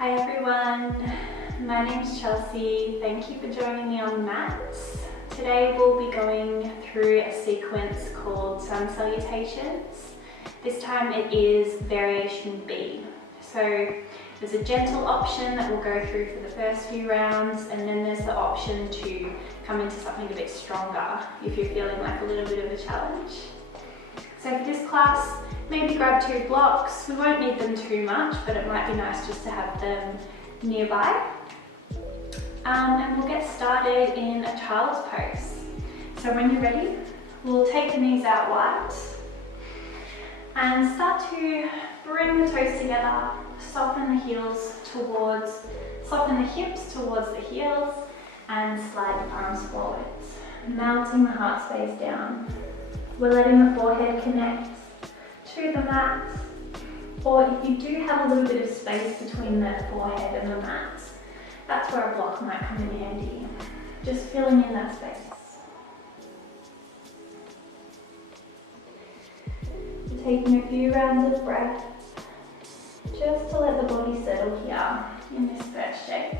Hi everyone, my name's Chelsea. Thank you for joining me on the mat. Today we'll be going through a sequence called Salutations. This time it is variation B. So there's a gentle option that we'll go through for the first few rounds, and then there's the option to come into something a bit stronger if you're feeling like a little bit of a challenge. So for this class, maybe grab 2 blocks. We won't need them too much, but it might be nice just to have them nearby. And we'll get started in a child's pose. So when you're ready, we'll take the knees out wide and start to bring the toes together, soften the hips towards the heels, and slide the palms forwards, melting the heart space down. We're letting the forehead connect to the mat, or if you do have a little bit of space between the forehead and the mat, that's where a block might come in handy. Just filling in that space. We're taking a few rounds of breath, just to let the body settle here in this first shape.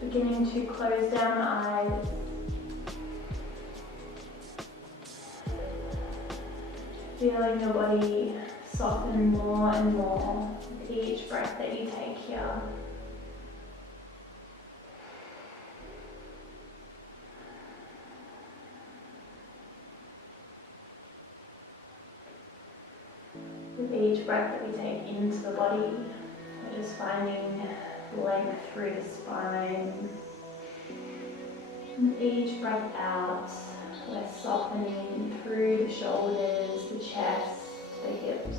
Beginning to close down the eyes. Feeling the body soften more and more with each breath that you take here. With each breath that we take into the body, we're just finding length through the spine. With each breath out, we're softening through the shoulders, the chest, the hips.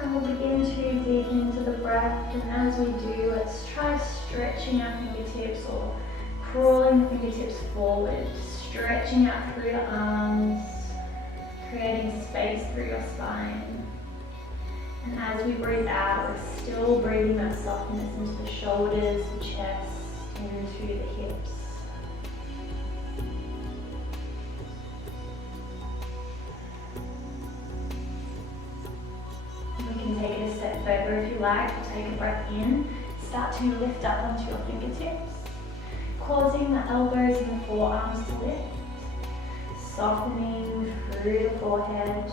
And we'll begin to deepen into the breath, and as we do, let's try stretching our fingertips or crawling the fingertips forward, stretching out through the arms, creating space through your spine. And as we breathe out, we're still breathing that softness into the shoulders, the chest, into the hips. We can take it a step further if you like. We'll take a breath in, start to lift up onto your fingertips, causing the elbows and the forearms to lift. Softening through the forehead,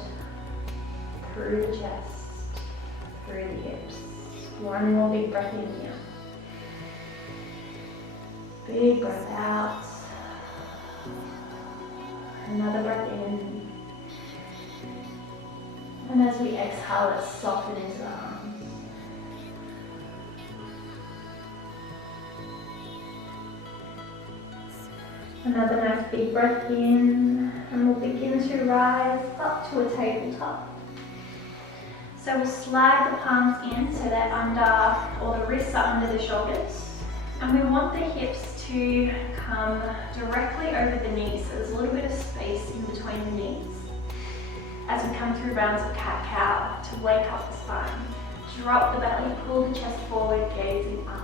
through the chest, through the hips. One more big breath in here. Big breath out. Another breath in. And as we exhale, let's soften into the arms. Another nice big breath in, and we'll begin to rise up to a tabletop. So we'll slide the palms in so they're under, or the wrists are under the shoulders. And we want the hips to come directly over the knees, so there's a little bit of space in between the knees. As we come through rounds of cat-cow to wake up the spine. Drop the belly, pull the chest forward, gazing up.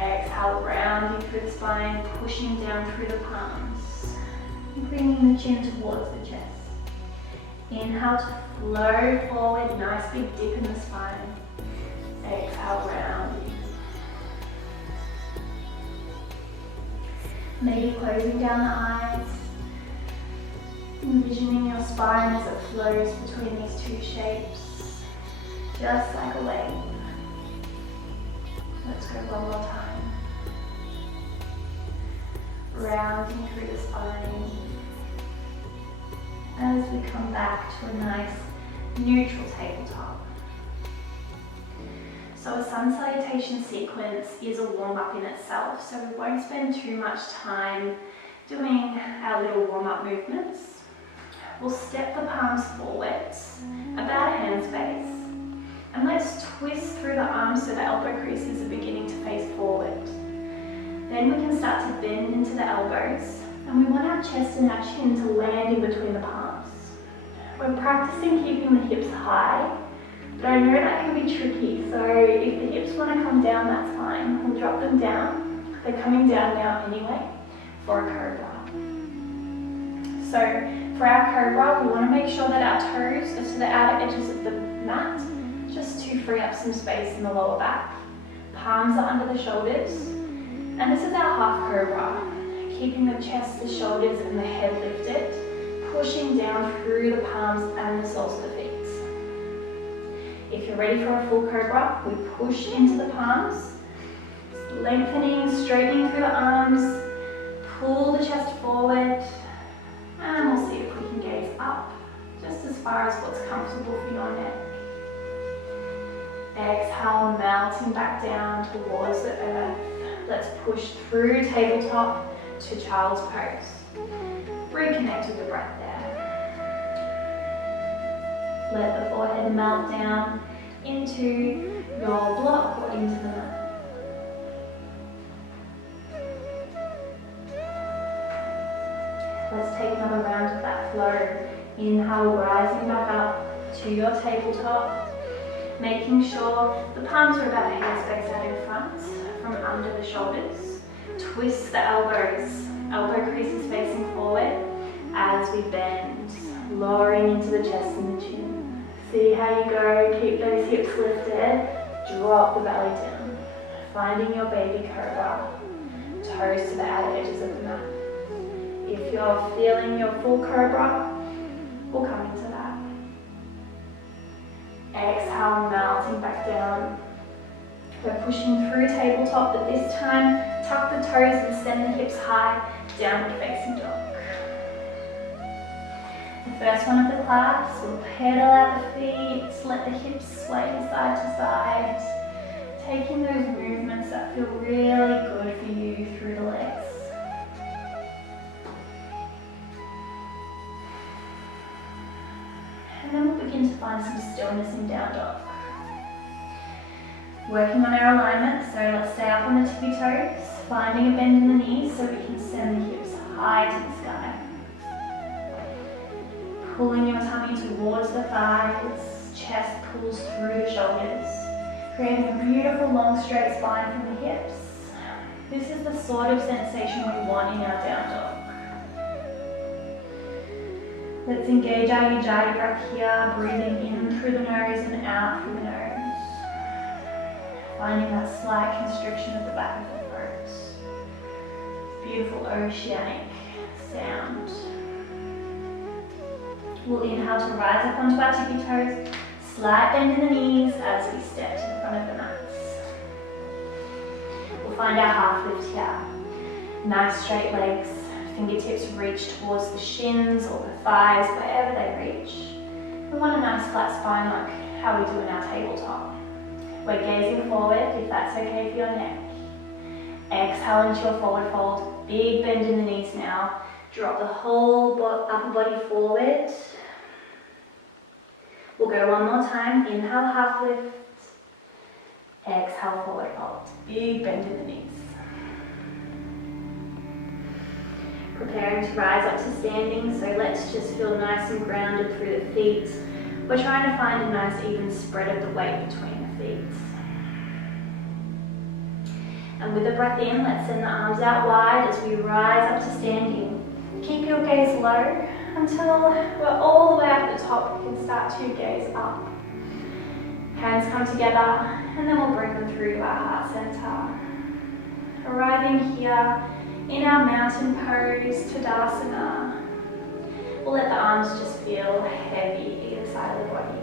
Exhale, rounding through the spine, pushing down through the palms, and bringing the chin towards the chest. Inhale to flow forward, nice big dip in the spine. Exhale, rounding. Maybe closing down the eyes, envisioning your spine as it flows between these 2 shapes, just like a wave. Let's go one more time. Rounding through the spine as we come back to a nice neutral tabletop. So a sun salutation sequence is a warm-up in itself, so we won't spend too much time doing our little warm-up movements. We'll step the palms forwards, about a hand space, and let's twist through the arms so the elbow creases are beginning to face forward. Then we can start to bend into the elbows, and we want our chest and our chin to land in between the palms. We're practicing keeping the hips high, But I know that can be tricky, so if the hips want to come down, that's fine. We'll drop them down. They're coming down now anyway for a cobra. So for our cobra, we want to make sure that our toes are to the outer edges of the mat, just to free up some space in the lower back. Palms are under the shoulders. And this is our half cobra, keeping the chest, the shoulders and the head lifted, pushing down through the palms and the soles of the feet. If you're ready for a full cobra, we push into the palms, lengthening, straightening through the arms, pull the chest forward, and we'll see if we can gaze up, just as far as what's comfortable for your neck. Exhale, melting back down towards the earth. Let's push through tabletop to child's pose. Reconnect with the breath there. Let the forehead melt down into your block or into the mat. Let's take another round of that flow. Inhale, rising back up to your tabletop. Making sure the palms are about a hair space out in front from under the shoulders. Twist the elbows, elbow creases facing forward as we bend, lowering into the chest and the chin. See how you go, keep those hips lifted, drop the belly down. Finding your baby cobra, toes to the outer edges of the mat. If you're feeling your full cobra, we'll come into that. Exhale, melting back down. We're pushing through tabletop, but this time tuck the toes and send the hips high, downward facing dog. The first one of the class, we'll pedal out the feet, let the hips sway side to side, taking those movements that feel really good for you through the legs. And then we'll begin to find some stillness in down dog. Working on our alignment, so let's stay up on the tippy toes, finding a bend in the knees so we can send the hips high to the sky. Pulling your tummy towards the thighs, chest pulls through the shoulders, creating a beautiful long straight spine from the hips. This is the sort of sensation we want in our down dog. Let's engage our Ujjayi breath here, breathing in through the nose and out through the nose. Finding that slight constriction at the back of the throat. Beautiful oceanic sound. We'll inhale to rise up onto our tippy toes, slight bend in the knees as we step to the front of the mats. We'll find our half lift here. Nice straight legs, fingertips reach towards the shins or the thighs, wherever they reach. We want a nice flat spine like how we do in our tabletop. We're gazing forward, if that's okay for your neck. Exhale into your forward fold, big bend in the knees now. Drop the whole upper body forward. We'll go one more time. Inhale, half lift. Exhale, forward fold. Big bend in the knees. Preparing to rise up to standing, so let's just feel nice and grounded through the feet. We're trying to find a nice even spread of the weight between the feet. And with the breath in, let's send the arms out wide as we rise up to standing. Keep your gaze low until we're all the way up at the top. You can start to gaze up. Hands come together and then we'll bring them through to our heart center. Arriving here in our mountain pose, Tadasana. We'll let the arms just feel heavy either side of the body.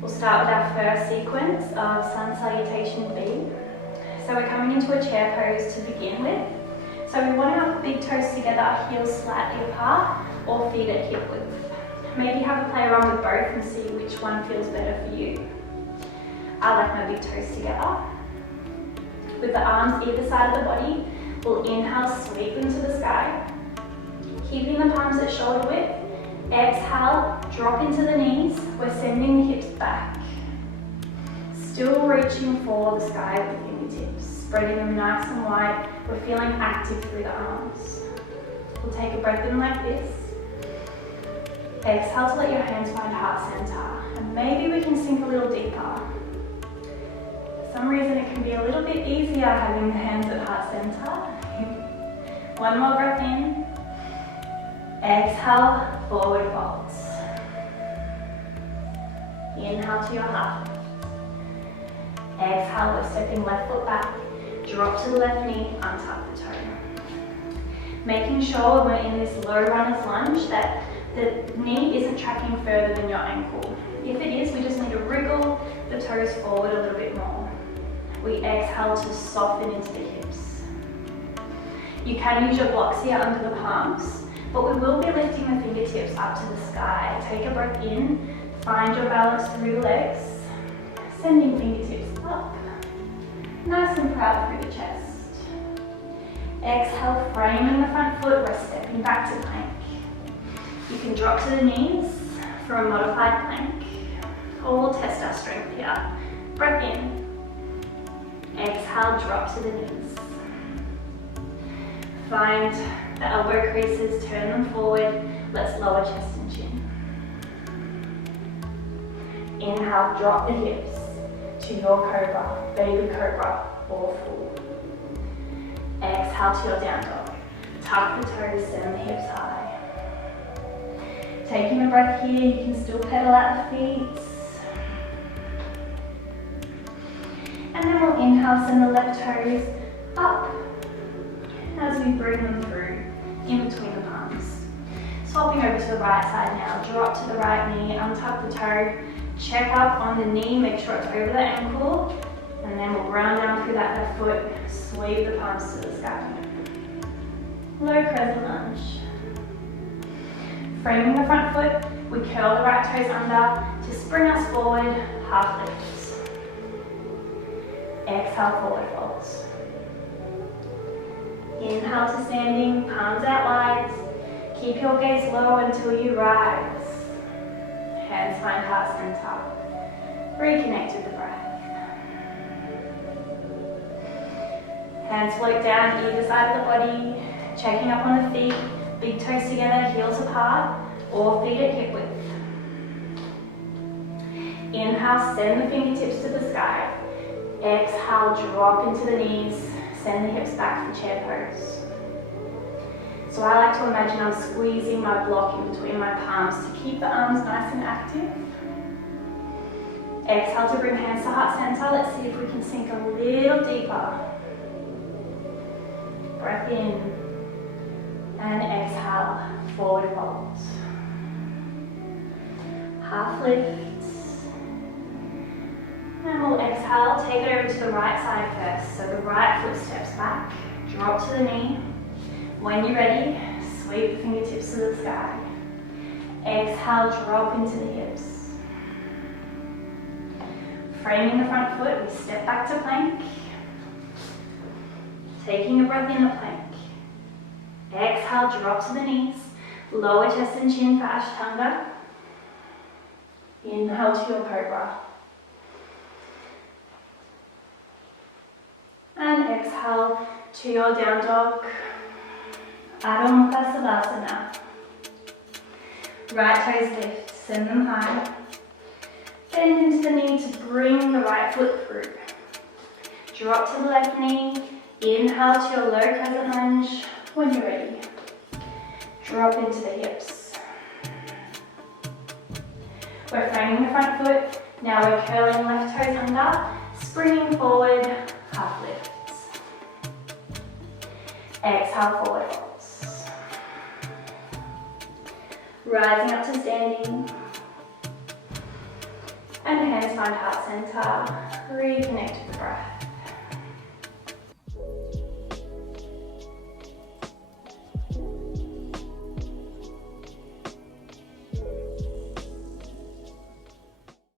We'll start with our first sequence of Sun Salutation B. So we're coming into a chair pose to begin with. So we want our big toes together, heels slightly apart, or feet at hip width. Maybe have a play around with both and see which one feels better for you. I like my big toes together. With the arms either side of the body, we'll inhale, sweep them to the sky. Keeping the palms at shoulder width. Exhale, drop into the knees. We're sending the hips back. Still reaching for the sky with the fingertips. Spreading them nice and wide. We're feeling active through the arms. We'll take a breath in like this. Exhale to let your hands find heart center. And maybe we can sink a little deeper. For some reason it can be a little bit easier having the hands at heart center. One more breath in. Exhale, forward folds. Inhale to your half lift. Exhale, we're stepping left foot back. Drop to the left knee, untuck the toe. Making sure when we're in this low runner's lunge that the knee isn't tracking further than your ankle. If it is, we just need to wriggle the toes forward a little bit more. We exhale to soften into the hips. You can use your blocks here under the palms, but we will be lifting the fingertips up to the sky. Take a breath in, find your balance through the legs, sending fingertips up. Nice and proud through the chest. Exhale, framing the front foot, we're stepping back to plank. You can drop to the knees for a modified plank, or we'll test our strength here. Breath in. Exhale, drop to the knees. Find the elbow creases, turn them forward. Let's lower chest and chin. Inhale, drop the hips to your cobra, baby cobra, or full. Exhale to your down dog. Tuck the toes, send the hips high. Taking a breath here, you can still pedal at the feet. And then we'll inhale, send the left toes up as we bring them through in between the palms. Swapping over to the right side now. Drop to the right knee, untuck the toe. Check up on the knee, make sure it's over the ankle. And then we'll round down through that left foot, sweep the palms to the sky. Low crescent lunge. Framing the front foot, we curl the right toes under to spring us forward, half lift. Exhale, forward folds. Inhale to standing, palms out wide. Keep your gaze low until you rise. Hands find heart center. Reconnect with the breath. Hands float down either side of the body, checking up on the feet, big toes together, heels apart, or feet at hip width. Inhale, send the fingertips to the sky. Exhale, drop into the knees, send the hips back for chair pose. So I like to imagine I'm squeezing my block in between my palms to keep the arms nice and active. Exhale to bring hands to heart center. Let's see if we can sink a little deeper. Breath in and exhale, forward folds. Half lift. And we'll exhale, take it over to the right side first. So the right foot steps back, drop to the knee. When you're ready, sweep the fingertips to the sky. Exhale, drop into the hips. Framing the front foot, we step back to plank. Taking a breath in the plank. Exhale, drop to the knees. Lower chest and chin for ashtanga. Inhale to your cobra. And exhale to your down dog. Adho Mukha Savasana. Right toes lift, send them high. Bend into the knee to bring the right foot through. Drop to the left knee. Inhale to your low crescent lunge. When you're ready, drop into the hips. We're framing the front foot. Now we're curling left toes under, springing forward, half lifts. Exhale, forward folds. Rising up to standing. And hands find heart center. Reconnect with the breath.